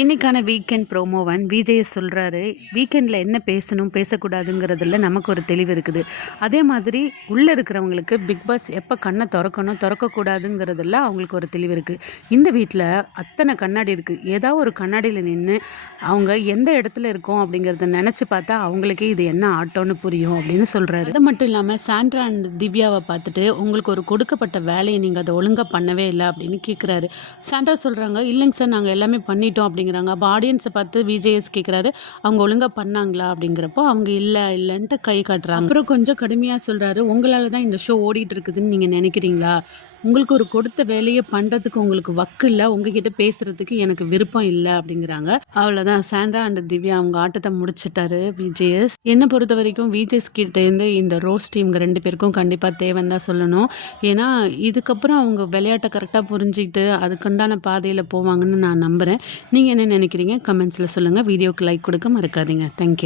இன்றைக்கான வீக்கெண்ட் ப்ரோமோவன் விஜய் சொல்கிறாரு, வீக்கெண்டில் என்ன பேசணும் பேசக்கூடாதுங்கிறதுல நமக்கு ஒரு தெளிவு இருக்குது. அதே மாதிரி உள்ளே இருக்கிறவங்களுக்கு பிக் பாஸ் எப்போ கண்ணை திறக்கணும் திறக்கக்கூடாதுங்கிறதுல அவங்களுக்கு ஒரு தெளிவு இருக்குது. இந்த வீட்டில் அத்தனை கண்ணாடி இருக்குது. ஏதாவது ஒரு கண்ணாடியில் நின்று அவங்க எந்த இடத்துல இருக்கோம் அப்படிங்கிறத நினச்சி பார்த்தா அவங்களுக்கே இது என்ன ஆட்டோன்னு புரியும் அப்படின்னு சொல்கிறாரு. அது மட்டும் இல்லாமல் சாண்ட்ரா அண்ட் திவ்யாவை பார்த்துட்டு உங்களுக்கு ஒரு கொடுக்கப்பட்ட வேலையை நீங்கள் அதை ஒழுங்காக பண்ணவே இல்லை அப்படின்னு கேட்குறாரு. சாண்ட்ரா சொல்கிறாங்க, இல்லைங்க சார் நாங்கள் எல்லாமே பண்ணிட்டோம் அப்படிங்கிறாங்க. அப்போ ஆடியன்ஸை பார்த்து விஜேஎஸ் கேட்குறாரு, அவங்க ஒழுங்காக பண்ணாங்களா அப்படிங்கிறப்போ அவங்க இல்லைன்ட்டு கை காட்டுறாங்க. அப்புறம் கொஞ்சம் கடுமையாக சொல்கிறாரு, உங்களால் தான் இந்த ஷோ ஓடிட்டு இருக்குதுன்னு நீங்கள் நினைக்கிறீங்களா? உங்களுக்கு ஒரு கொடுத்த வேலையை பண்ணுறதுக்கு உங்களுக்கு வக்கு இல்லை, உங்ககிட்ட பேசுகிறதுக்கு எனக்கு விருப்பம் இல்லை அப்படிங்கிறாங்க. அவ்வளோதான், சாண்ட்ரா அண்ட் திவ்யா அவங்க ஆட்டத்தை முடிச்சிட்டாரு விஜேஎஸ். என்னை பொறுத்த வரைக்கும் விஜேஎஸ் கிட்டேருந்து இந்த ரோஸ் டீம் 2 பேருக்கும் கண்டிப்பாக தேவைன்னு தான் சொல்லணும். ஏன்னா இதுக்கப்புறம் அவங்க விளையாட்டை கரெக்டாக புரிஞ்சுக்கிட்டு அதுக்குண்டான பாதையில் போவாங்கன்னு நான் நம்புகிறேன். நீங்கள் என்ன நினைக்கிறீங்க? கமெண்ட்ஸில் சொல்லுங்கள். வீடியோக்கு லைக் கொடுக்க மறக்காதீங்க. தேங்க்யூ.